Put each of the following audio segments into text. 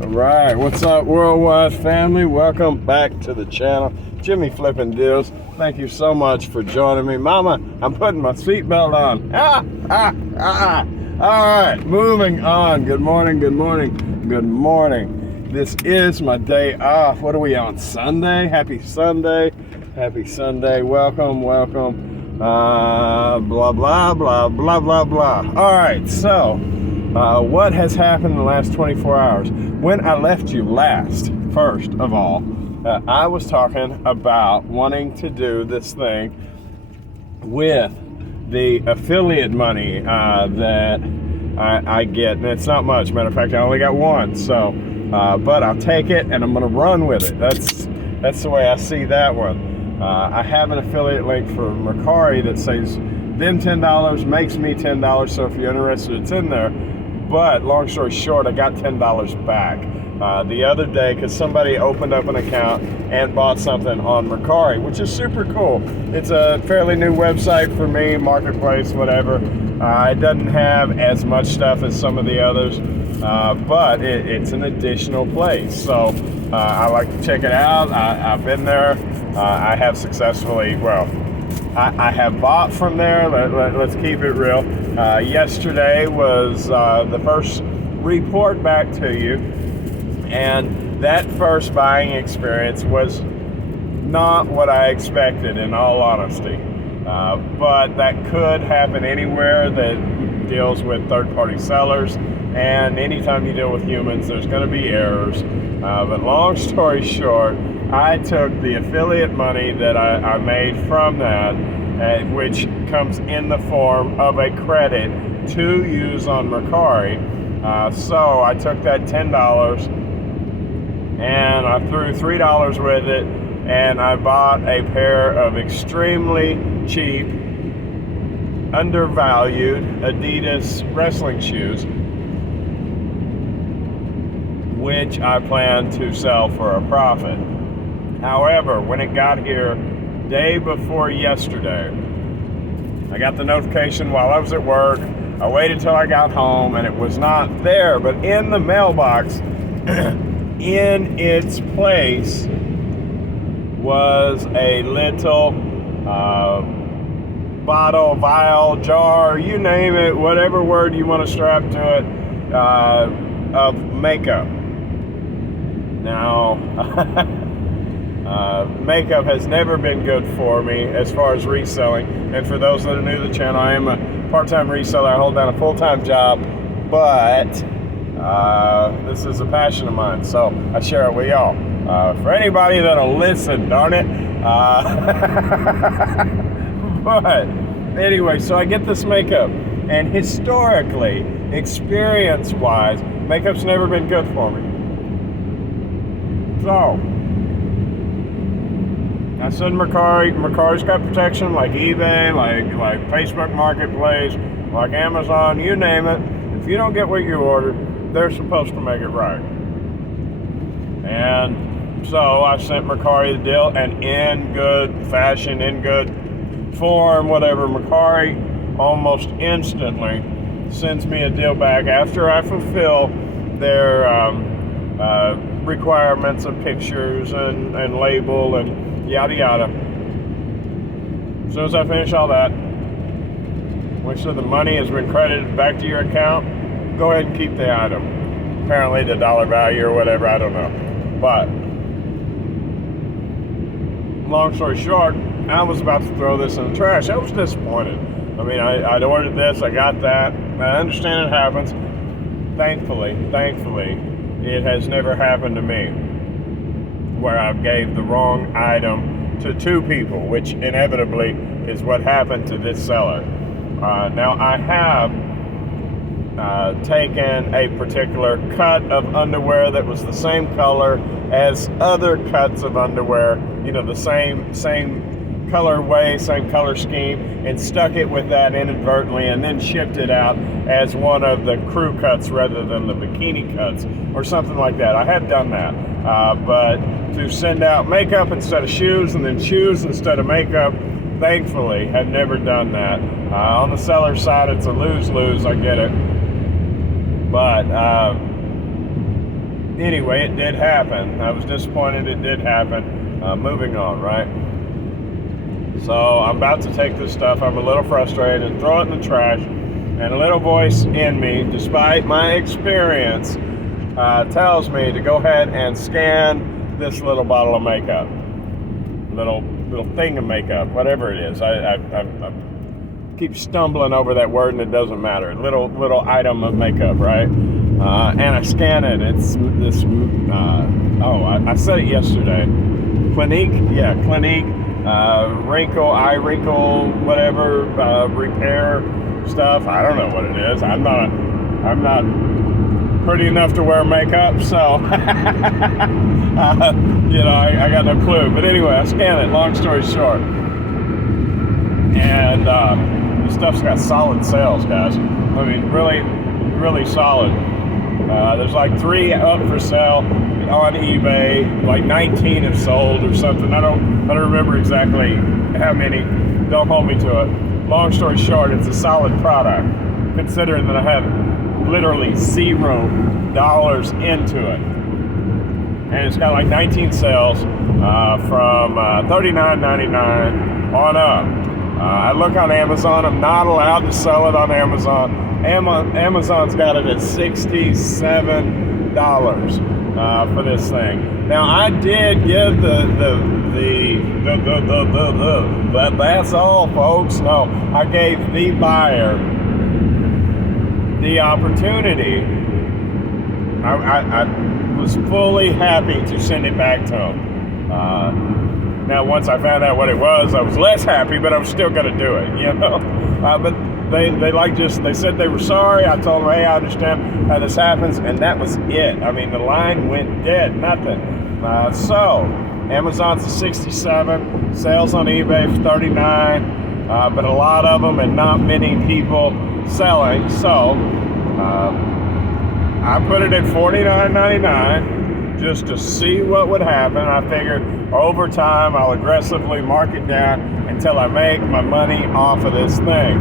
All right, what's up, worldwide family? Welcome back to the channel. Jimmy Flippin' Deals. Thank you so much for joining me. Mama, I'm putting my seatbelt on. All right, moving on. Good morning, good morning, good morning. This is my day off. What are we on, Sunday? Happy Sunday. Happy Sunday. Welcome, welcome. Blah, blah, blah, blah, blah, blah. All right, so what has happened in the last 24 hours? When I left you last, first of all, I was talking about wanting to do this thing with the affiliate money that I get. And it's not much. Matter of fact, I only got one. So, but I'll take it and I'm going to run with it. That's the way I see that one. I have an affiliate link for Mercari that says them $10 makes me $10. So if you're interested, it's in there. But long story short, I got $10 back the other day because somebody opened up an account and bought something on Mercari, which is super cool. It's a fairly new website for me, marketplace, whatever. It doesn't have as much stuff as some of the others, but it's an additional place. So I like to check it out. I've been there. I have successfully, I have bought from there. Let's keep it real. Yesterday was the first report back to you, and that first buying experience was not what I expected, in all honesty. But that could happen anywhere that deals with third-party sellers, and anytime you deal with humans, there's going to be errors. But long story short, I took the affiliate money that I made from that, which comes in the form of a credit to use on Mercari. So I took that $10 and I threw $3 with it, and I bought a pair of extremely cheap, undervalued Adidas wrestling shoes, which I plan to sell for a profit. However, when it got here day before yesterday, I got the notification while I was at work. I waited till I got home and it was not there, but in the mailbox, in its place, was a little bottle, vial, jar, you name it, whatever word you want to strap to it, of makeup. Now, makeup has never been good for me as far as reselling. And for those that are new to the channel, I am a part-time reseller. I hold down a full-time job, but this is a passion of mine, so I share it with y'all. For anybody that'll listen, darn it. But anyway, so I get this makeup, and historically, experience-wise, makeup's never been good for me. So I said Mercari's got protection like eBay, like Facebook Marketplace, like Amazon, you name it. If you don't get what you ordered, they're supposed to make it right. And so I sent Mercari the deal, and in good fashion, in good form, whatever, Mercari almost instantly sends me a deal back after I fulfill their requirements of pictures and label and yada yada. As soon as I finish all that, which the money has been credited back to your account, go ahead and keep the item. Apparently the dollar value or whatever, I don't know. But long story short, I was about to throw this in the trash. I was disappointed. I mean, I'd ordered this, I got that. I understand it happens. Thankfully, it has never happened to me where I gave the wrong item to two people, which inevitably is what happened to this seller. Now, I have taken a particular cut of underwear that was the same color as other cuts of underwear, you know, the same colorway, same color scheme, and stuck it with that inadvertently, and then shipped it out as one of the crew cuts rather than the bikini cuts or something like that. I have done that, but to send out makeup instead of shoes and then shoes instead of makeup, thankfully have never done that. On the seller side, it's a lose-lose, I get it, but anyway, it did happen. I was disappointed it did happen. Moving on, right? So I'm about to take this stuff. I'm a little frustrated and throw it in the trash. And a little voice in me, despite my experience, tells me to go ahead and scan this little bottle of makeup, little thing of makeup, whatever it is. I keep stumbling over that word, and it doesn't matter. Little item of makeup, right? And I scan it. It's this. I said it yesterday. Clinique, yeah, Clinique. Eye wrinkle, whatever, repair stuff. I don't know what it is. I'm not pretty enough to wear makeup, so I got no clue. But anyway, I scan it. Long story short, and this stuff's got solid sales, guys. I mean, really, really solid. There's like 3 up for sale on eBay. Like 19 have sold or something. I don't remember exactly how many. Don't hold me to it. Long story short, it's a solid product, considering that I have literally $0 into it. And it's got like 19 sales from $39.99 on up. I look on Amazon. I'm not allowed to sell it on Amazon. Amazon's got it at $67 for this thing. Now I did give but that's all, folks. No, I gave the buyer the opportunity. I was fully happy to send it back to them. Now, once I found out what it was, I was less happy, but I was still going to do it, But they said they were sorry. I told them, hey, I understand how this happens, and that was it. I mean, the line went dead, nothing. So, Amazon's a 67, sales on eBay for 39, but a lot of them and not many people selling. So, I put it at $49.99 just to see what would happen. I figured over time I'll aggressively mark it down until I make my money off of this thing.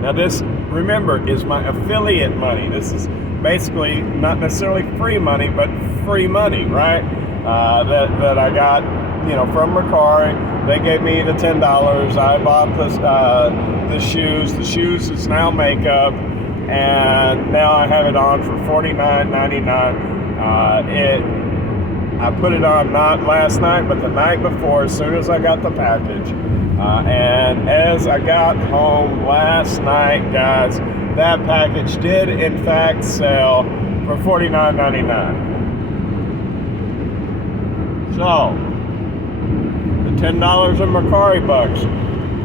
Now this, remember, is my affiliate money. This is basically not necessarily free money, but free money, right? That I got, from Mercari. They gave me the $10. I bought the shoes. The shoes is now makeup, and now I have it on for $49.99. I put it on not last night, but the night before, as soon as I got the package. And as I got home last night, guys, that package did in fact sell for $49.99. So, the $10 in Mercari bucks,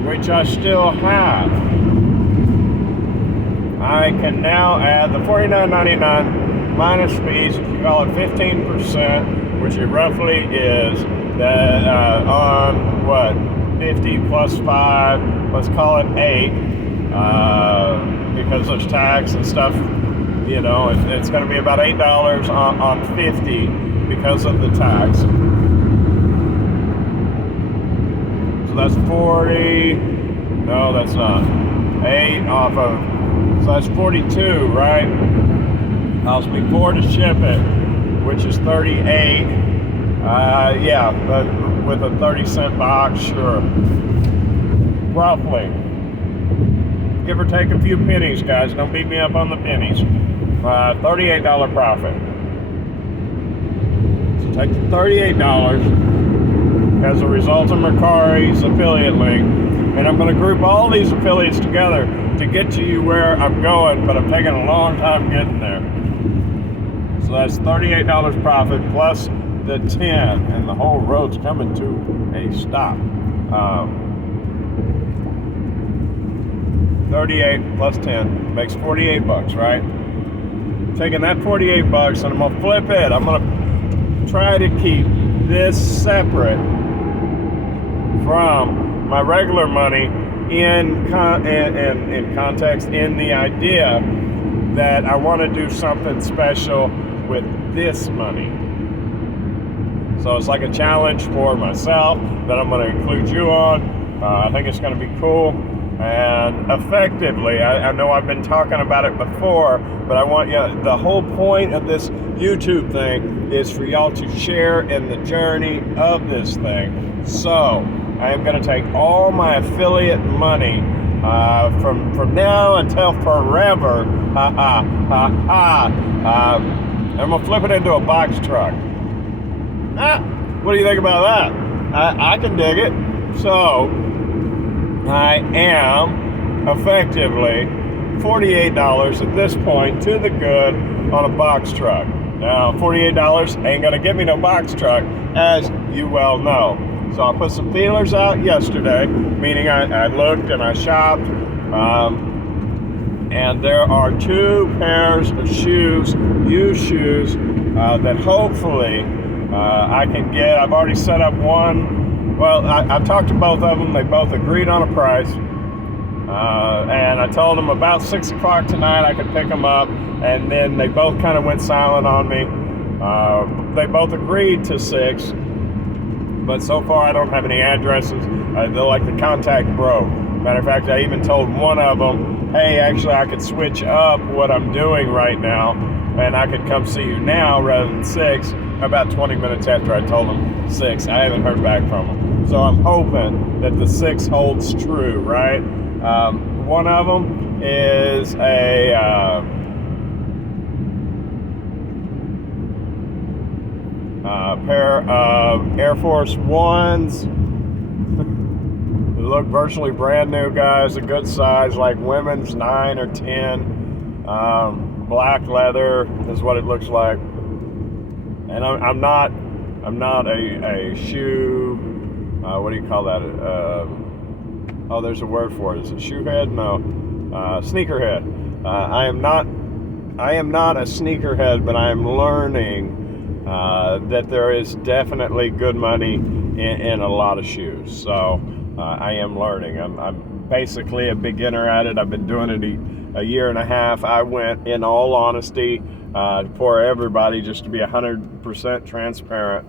which I still have, I can now add the $49.99 minus fees, if you call it 15%, which it roughly is, that on what, 50 plus 5, let's call it 8, because there's tax and stuff, it's going to be about $8 on 50 because of the tax. So that's 40, no, that's not, 8 off of, so that's 42, right? Cost me $4 to ship it, which is 38. Yeah, but with a 30-cent box, sure. Roughly. Give or take a few pennies, guys. Don't beat me up on the pennies. $38 profit. So take the $38 as a result of Mercari's affiliate link, and I'm going to group all these affiliates together to get to you where I'm going, but I'm taking a long time getting there. So that's $38 profit plus the 10, and the whole road's coming to a stop. 38 plus 10 makes 48 bucks, right? Taking that 48 bucks and I'm gonna flip it. I'm gonna try to keep this separate from my regular money in context, in the idea that I want to do something special with this money. So it's like a challenge for myself that I'm going to include you on. I think it's going to be cool. And effectively, I know I've been talking about it before, but I want you, the whole point of this YouTube thing is for y'all to share in the journey of this thing. So I am going to take all my affiliate money from now until forever. I'm going to flip it into a box truck. What do you think about that? I can dig it. So I am effectively $48 at this point to the good on a box truck. Now, $48 ain't gonna get me no box truck, as you well know. So I put some feelers out yesterday, meaning I looked and I shopped, and there are 2 pairs of shoes, used shoes, that hopefully I can get. I've already set up one. Well, I've talked to both of them. They both agreed on a price. And I told them about 6 o'clock tonight I could pick them up. And then they both kind of went silent on me. They both agreed to 6. But so far I don't have any addresses. They're like the contact broke. Matter of fact, I even told one of them, hey, actually I could switch up what I'm doing right now. And I could come see you now rather than 6. About 20 minutes after I told them 6. I haven't heard back from them. So I'm hoping that the 6 holds true, right? One of them is a pair of Air Force Ones. They look virtually brand new, guys. A good size, like women's 9 or 10. Black leather is what it looks like. And I'm not a shoe, what do you call that? Oh, there's a word for it. Is it shoe head? No, sneakerhead. I am not a sneakerhead, but I am learning that there is definitely good money in a lot of shoes. So I am learning. I'm basically a beginner at it. I've been doing it a year and a half. I went, in all honesty, for everybody, just to be 100% transparent,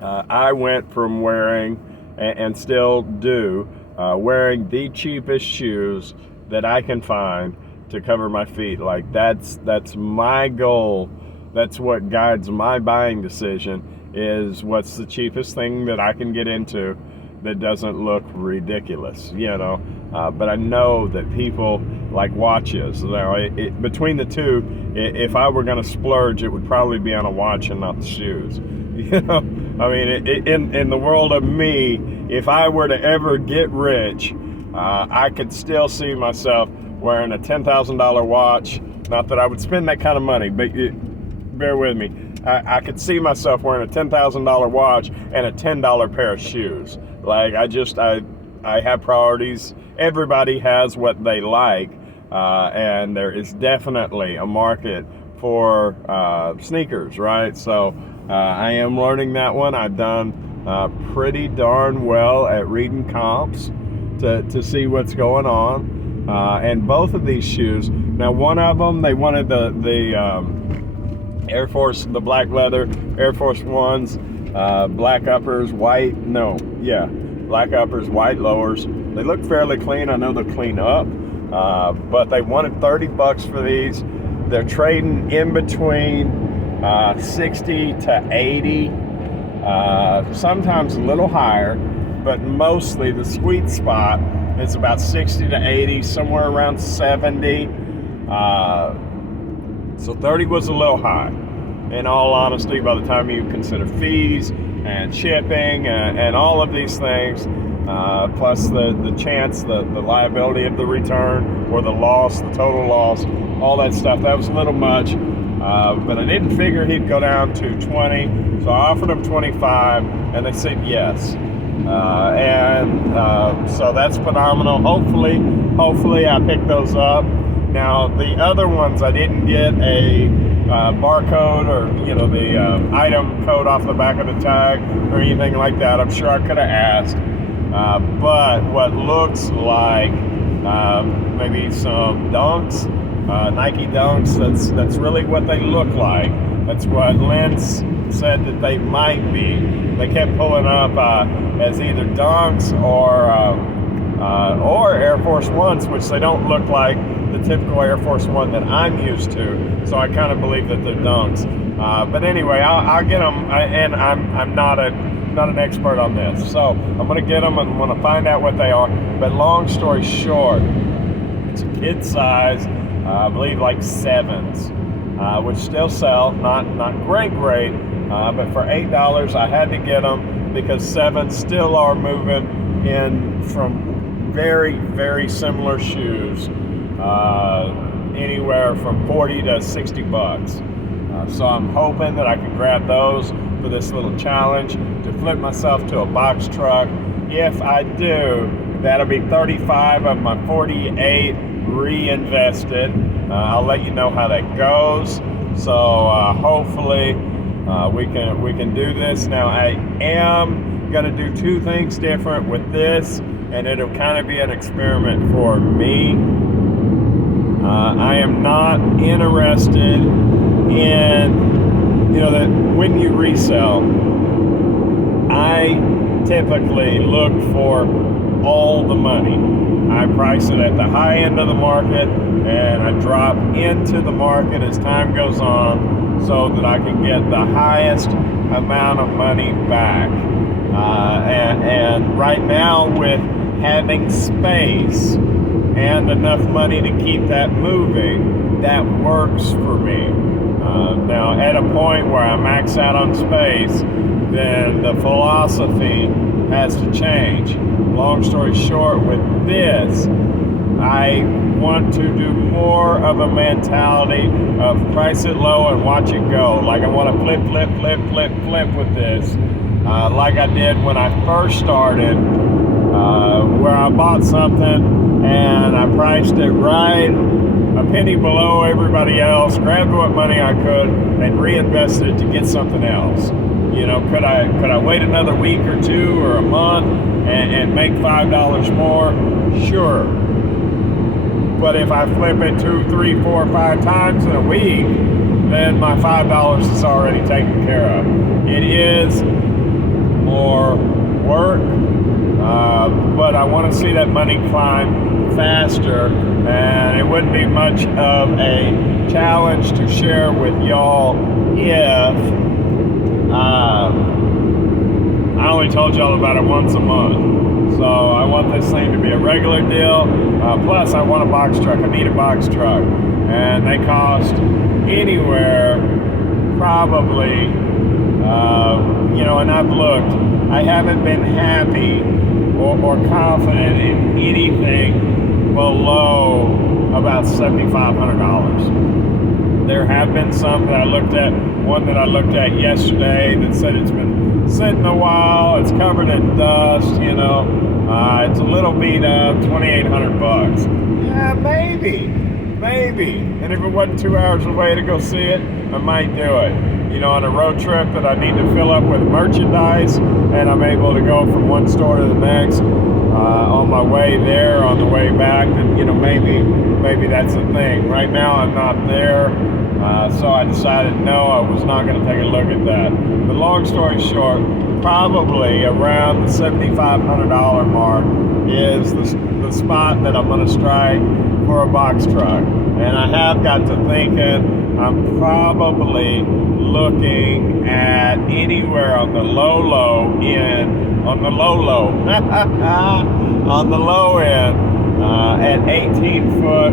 I went from wearing, and still do, wearing the cheapest shoes that I can find to cover my feet. Like that's my goal. That's what guides my buying decision, is what's the cheapest thing that I can get into that doesn't look ridiculous, you know. But I know that people like watches. Between the two, if I were going to splurge, it would probably be on a watch and not the shoes. You know, I mean, in the world of me, if I were to ever get rich, I could still see myself wearing a $10,000 watch. Not that I would spend that kind of money, but bear with me. I could see myself wearing a $10,000 watch and a $10 pair of shoes. Like, I have priorities. Everybody has what they like, and there is definitely a market for sneakers, right? So I am learning that one. I've done pretty darn well at reading comps to see what's going on. And both of these shoes, now one of them, they wanted the Air Force, the black leather Air Force Ones, black uppers, black uppers, white lowers. They look fairly clean. I know they'll clean up, but they wanted $30 for these. They're trading in between 60 to 80, sometimes a little higher, but mostly the sweet spot is about 60 to 80, somewhere around 70. So 30 was a little high. In all honesty, by the time you consider fees and shipping and all of these things, plus the chance, the liability of the return or the loss, the total loss, all that stuff, that was a little much. But I didn't figure he'd go down to 20, so I offered him 25, and they said yes. So that's phenomenal. Hopefully I picked those up. Now the other ones, I didn't get a barcode or the item code off the back of the tag or anything like that. I'm sure I could have asked, but what looks like maybe some Dunks, Nike Dunks. That's really what they look like. That's what Lynn said that they might be. They kept pulling up as either Dunks or or Air Force Ones, which they don't look like the typical Air Force One that I'm used to. So I kind of believe that they're dunks. But anyway, I'll get them, and I'm not an expert on this. So I'm going to get them and I'm going to find out what they are. But long story short, it's a kid size, I believe like 7s, which still sell, not great, but for $8 I had to get them because 7s still are moving in from very, very similar shoes, anywhere from 40 to 60 bucks. So I'm hoping that I can grab those for this little challenge to flip myself to a box truck. If I do, that'll be 35 of my 48 reinvested. I'll let you know how that goes. So hopefully we can do this. Now I am gonna do 2 things different with this, and it'll kind of be an experiment for me. I am not interested in, that when you resell, I typically look for all the money. I price it at the high end of the market, and I drop into the market as time goes on so that I can get the highest amount of money back. And right now, with having space and enough money to keep that moving, that works for me. Now, at a point where I max out on space, then the philosophy has to change. Long story short, with this, I want to do more of a mentality of price it low and watch it go. Like I want to flip with this, like I did when I first started, where I bought something and I priced it right a penny below everybody else, grabbed what money I could, and reinvested it to get something else. Could I wait another week or 2 or a month and make $5 more? Sure. But if I flip it 2, 3, 4, 5 times in a week, then my $5 is already taken care of. It is more work, but I want to see that money climb faster, and it wouldn't be much of a challenge to share with y'all if I only told y'all about it once a month. So I want this thing to be a regular deal. Plus I want a box truck. I need a box truck. And they cost anywhere probably, and I've looked. I haven't been happy or confident in anything below about $7,500. There have been some that I looked at. One that I looked at yesterday that said it's been sitting a while, it's covered in dust, it's a little beat up, 2,800 bucks. Yeah, maybe. And if it wasn't 2 hours away to go see it, I might do it. On a road trip that I need to fill up with merchandise, and I'm able to go from one store to the next on my way there, on the way back, then maybe that's the thing. Right now I'm not there. So I decided no, I was not going to take a look at that. But long story short, probably around the $7,500 mark is the spot that I'm going to strike for a box truck. And I have got to thinking I'm probably looking at anywhere on the low end, on the low end, at 18 foot.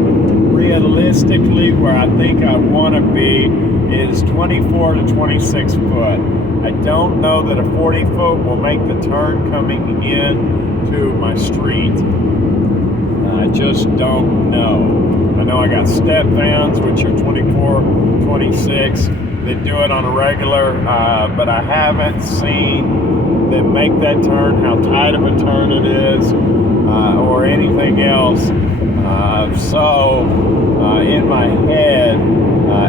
Realistically, where I think I want to be is 24 to 26 foot. I don't know that a 40 foot will make the turn coming in to my street. I just don't know. I know I got step vans, which are 24, 26, that do it on a regular, but I haven't seen them make that turn, how tight of a turn it is, or anything else. So in my head,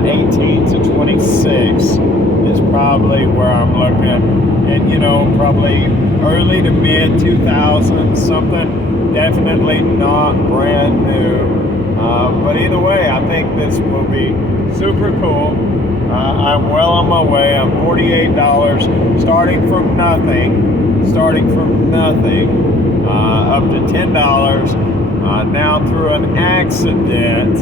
18 to 26 is probably where I'm looking, and probably early to mid 2000 something. Definitely not brand new, but either way, I think this will be super cool. I'm well on my way. I'm $48, starting from nothing, up to $10. Now through an accident,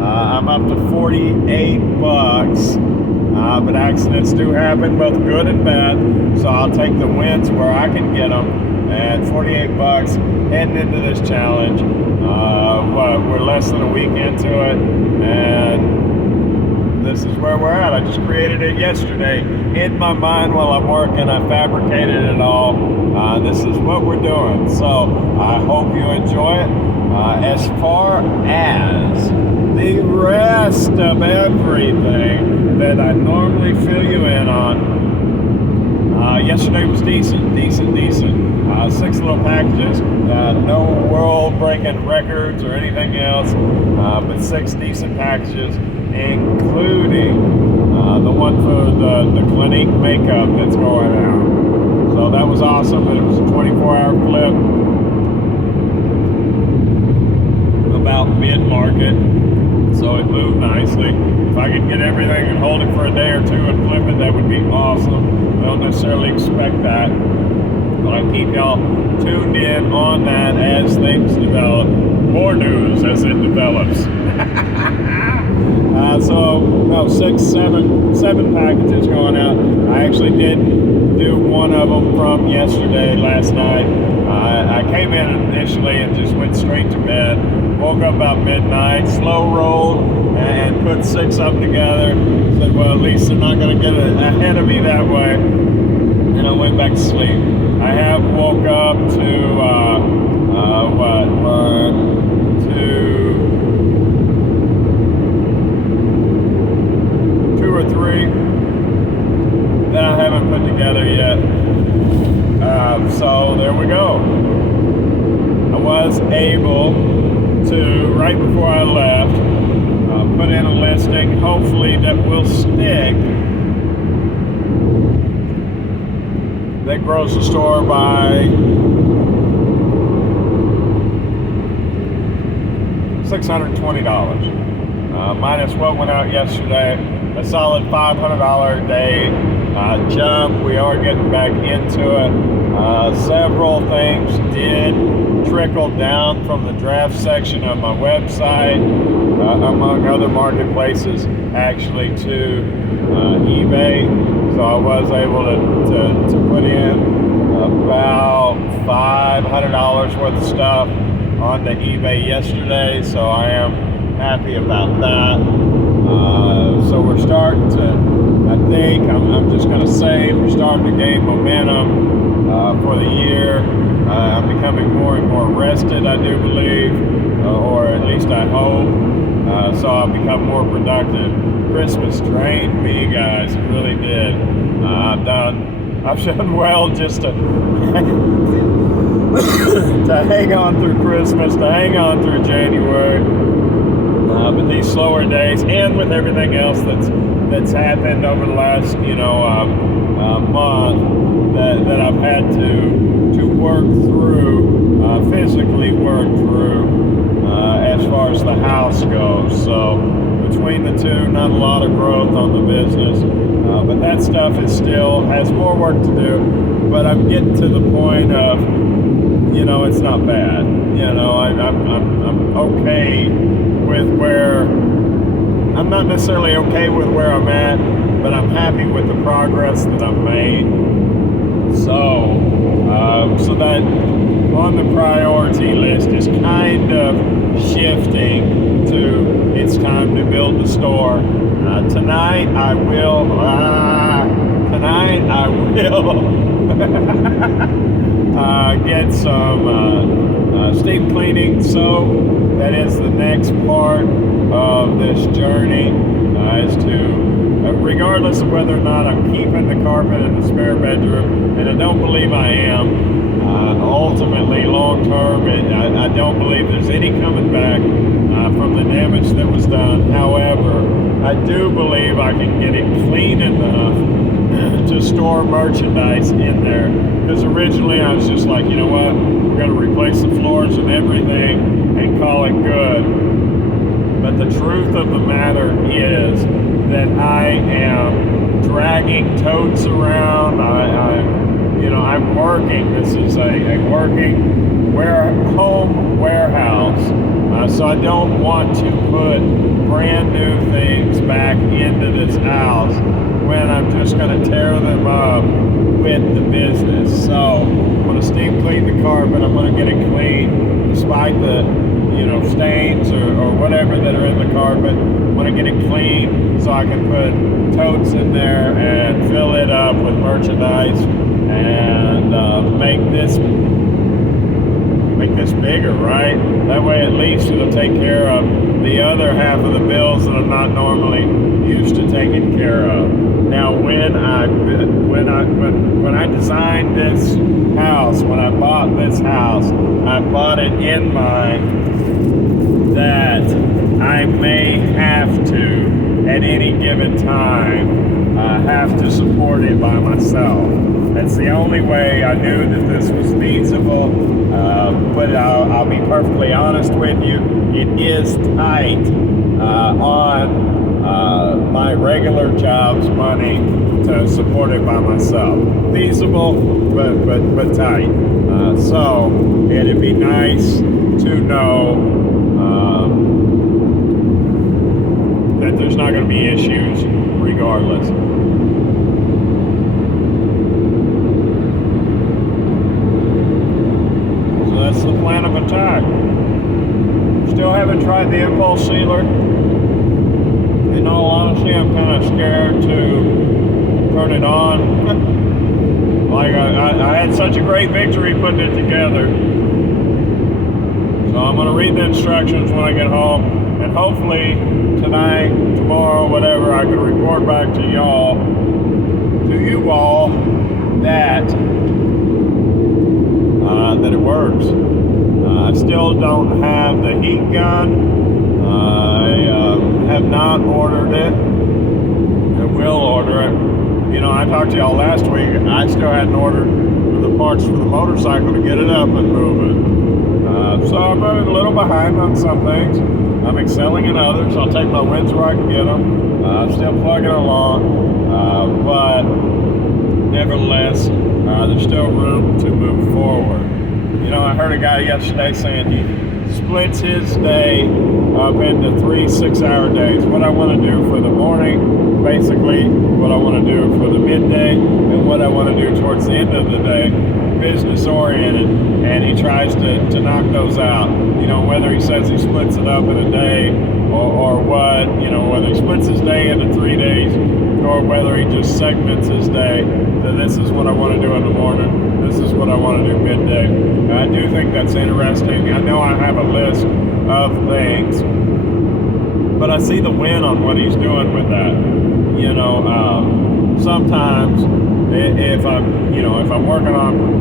I'm up to 48 bucks. But accidents do happen, both good and bad. So I'll take the wins where I can get them. And 48 bucks heading into this challenge. We're less than a week into it, and this is where we're at. I just created it yesterday in my mind while I'm working. I fabricated it all. This is what we're doing. So I hope you enjoy it. As far as the rest of everything that I normally fill you in on, yesterday was decent. 6 little packages, no world-breaking records or anything else, but 6 decent packages, including the one for the Clinique makeup that's going out. So that was awesome. It was a 24-hour flip about mid-market, so it moved nicely. If I could get everything and hold it for a day or two and flip it, that would be awesome. I don't necessarily expect that, but I keep y'all tuned in on that as things develop. More news as it develops. Seven packages going out. I actually did do one of them from yesterday, last night. I came in initially and just went straight to bed. Woke up about midnight, slow rolled, and put 6 of them together. Said, well, at least they're not going to get ahead of me that way. And I went back to sleep. I have woke up to, 2 or 3 that I haven't put together yet. So there we go. I was able to, right before I left, put in a listing, hopefully that will stick, that grows the store by $620, minus what went out yesterday. A solid $500 a day jump. We are getting back into it. Several things did trickle down from the draft section of my website, among other marketplaces, actually to eBay. So I was able to put in about $500 worth of stuff onto eBay yesterday. So I am happy about that. So we're starting to, I think, I'm just going to say, we're starting to gain momentum for the year. I'm becoming more and more rested, I do believe, or at least I hope. So I'll become more productive. Christmas drained me, guys. It really did. I've done well just to to hang on through Christmas, to hang on through January. But these slower days, and with everything else that's happened over the last month that I've had to work through, physically work through, as far as the house goes. So between the two, not a lot of growth on the business, but that stuff has more work to do. But I'm getting to the point of, it's not bad. I'm okay with where, I'm not necessarily okay with where I'm at, but I'm happy with the progress that I've made. So that on the priority list is kind of shifting to, it's time to build the store. Tonight I will get some steam cleaning soap. That is the next part of this journey, is to, regardless of whether or not I'm keeping the carpet in the spare bedroom, and I don't believe I am, ultimately long term, I don't believe there's any coming back from the damage that was done. However, I do believe I can get it clean enough to store merchandise in there, because originally I was just like, you know what, we're going to replace the floors and everything and call it good. But the truth of the matter is that I am dragging totes around. I'm working. This is a working home warehouse. So I don't want to put brand new things back into this house when I'm just going to tear them up with the business. So I'm going to steam clean the carpet. I'm going to get it clean despite the stains or whatever that are in the carpet. I'm going to get it clean so I can put totes in there and fill it up with merchandise and make this bigger, right? That way at least it'll take care of the other half of the bills that I'm not normally used to taking care of. Now when I designed this house, when I bought this house, I bought it in mind that I may have to, at any given time, have to support it by myself. That's the only way I knew that this was feasible. But I'll be perfectly honest with you, it is tight on my regular job's money to support it by myself. Feasible, but tight. So it'd be nice to know that there's not going to be issues regardless. So that's the plan of attack. Still haven't tried the impulse sealer. In all honesty, I'm kind of scared to turn it on. Like I had such a great victory putting it together. So I'm going to read the instructions when I get home. And hopefully tonight, tomorrow, whatever, I can report back to you all, that it works. I still don't have the heat gun. I have not ordered it. I will order it. I talked to y'all last week. I still hadn't ordered the parts for the motorcycle to get it up and move it. So I'm a little behind on some things. I'm excelling in others. I'll take my wins where I can get them. I'm still plugging along, but nevertheless, there's still room to move forward. I heard a guy yesterday saying he splits his day up into 3 6-hour days. What I want to do for the morning, basically what I want to do for the midday, and what I want to do towards the end of the day, business oriented, and he tries to knock those out. Whether he says he splits it up in a day or what, whether he splits his day into 3 days or whether he just segments his day, that this is what I want to do in the morning, this is what I want to do midday. I do think that's interesting. I know I have a list of things, but I see the win on what he's doing with that. Sometimes if I'm working on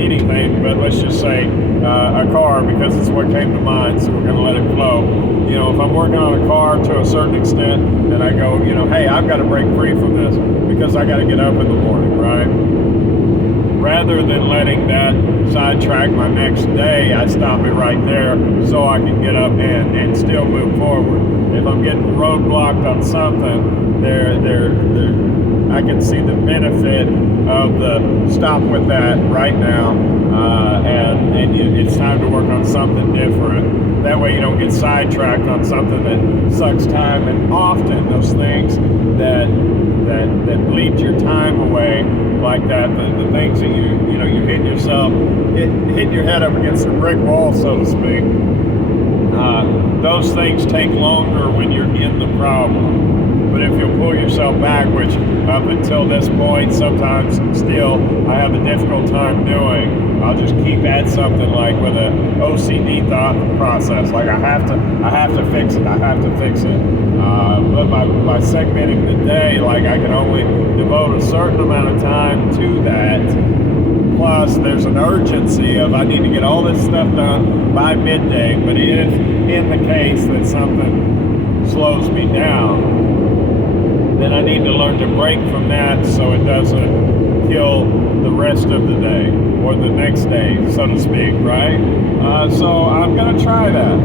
anything, but let's just say a car, because it's what came to mind, so we're going to let it flow. If I'm working on a car to a certain extent, then I go, hey, I've got to break free from this because I got to get up in the morning, right? Rather than letting that sidetrack my next day, I stop it right there so I can get up and still move forward. If I'm getting roadblocked on something, I can see the benefit of the stop with that right now, and it's time to work on something different. That way you don't get sidetracked on something that sucks time, and often those things that bleed your time away like that, the things that you hit yourself, hit your head up against a brick wall, so to speak. Those things take longer when you're in the problem. But if you'll pull yourself back, which up until this point, sometimes still I have a difficult time doing, I'll just keep at something like with a OCD thought process, like I have to fix it. But by segmenting the day, like I can only devote a certain amount of time to that. Plus, there's an urgency of I need to get all this stuff done by midday. But if in the case that something slows me down, then I need to learn to break from that so it doesn't kill the rest of the day or the next day, so to speak, right? So I'm going to try that.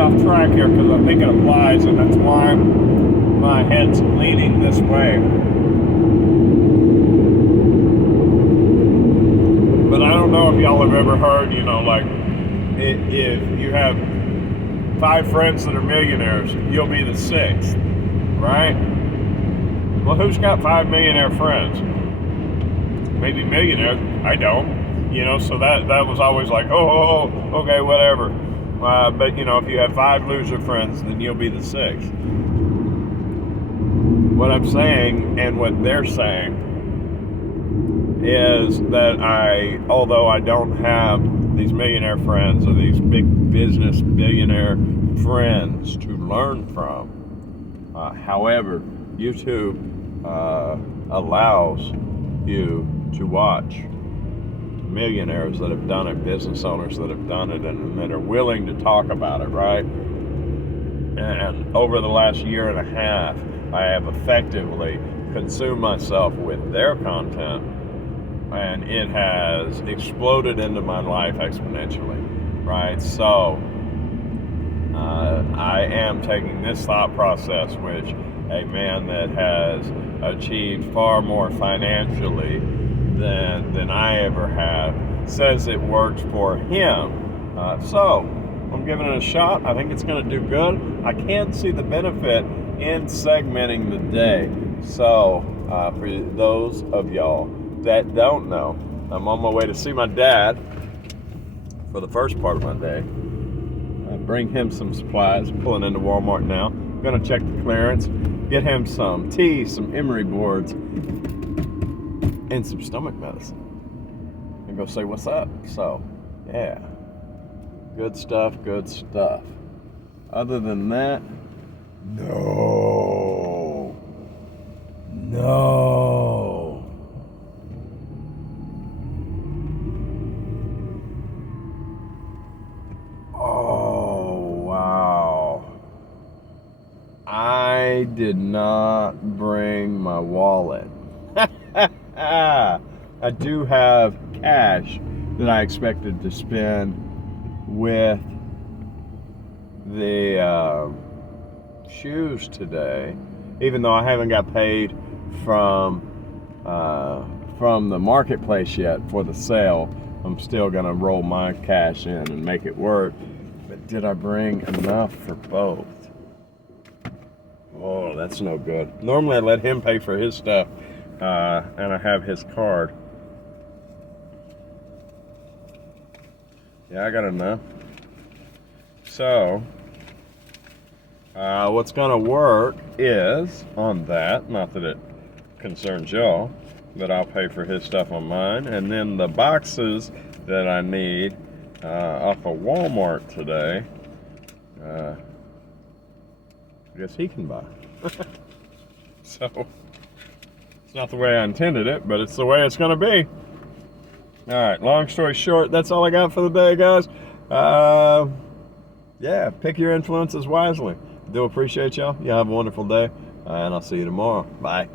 off track here because I think it applies, and that's why my head's leaning this way. But I don't know if y'all have ever heard, like, if you have 5 friends that are millionaires, you'll be the 6th, right? Well, who's got 5 millionaire friends? Maybe millionaires. I don't. So that was always like, okay, whatever. But, if you have 5 loser friends, then you'll be the 6th. What I'm saying and what they're saying is that although I don't have these millionaire friends or these big business billionaire friends to learn from, however, YouTube allows you to watch millionaires that have done it, business owners that have done it, and that are willing to talk about it, right? And over the last year and a half, I have effectively consumed myself with their content, and it has exploded into my life exponentially, right? So I am taking this thought process, which a man that has achieved far more financially than I ever have says it works for him. So I'm giving it a shot. I think it's going to do good. I can see the benefit in segmenting the day. So for those of y'all that don't know, I'm on my way to see my dad for the first part of my day. Bring him some supplies. Pulling into Walmart now. Gonna check the clearance, get him some tea, some emery boards, and some stomach medicine, and go say what's up. So, yeah, good stuff. Other than that, no. Oh, wow. I did not bring my wallet. I do have cash that I expected to spend with the shoes today, even though I haven't got paid from the marketplace yet for the sale. I'm still gonna roll my cash in and make it work. But did I bring enough for both? Oh, that's no good. Normally I let him pay for his stuff, and I have his card. Yeah, I got enough. So, what's gonna work is, on that, not that it concerns y'all, but I'll pay for his stuff on mine, and then the boxes that I need off of Walmart today, I guess he can buy. So, it's not the way I intended it, but it's the way it's gonna be. All right, long story short, that's all I got for the day, guys. Yeah, pick your influences wisely. Do appreciate y'all. Y'all have a wonderful day, and I'll see you tomorrow. Bye.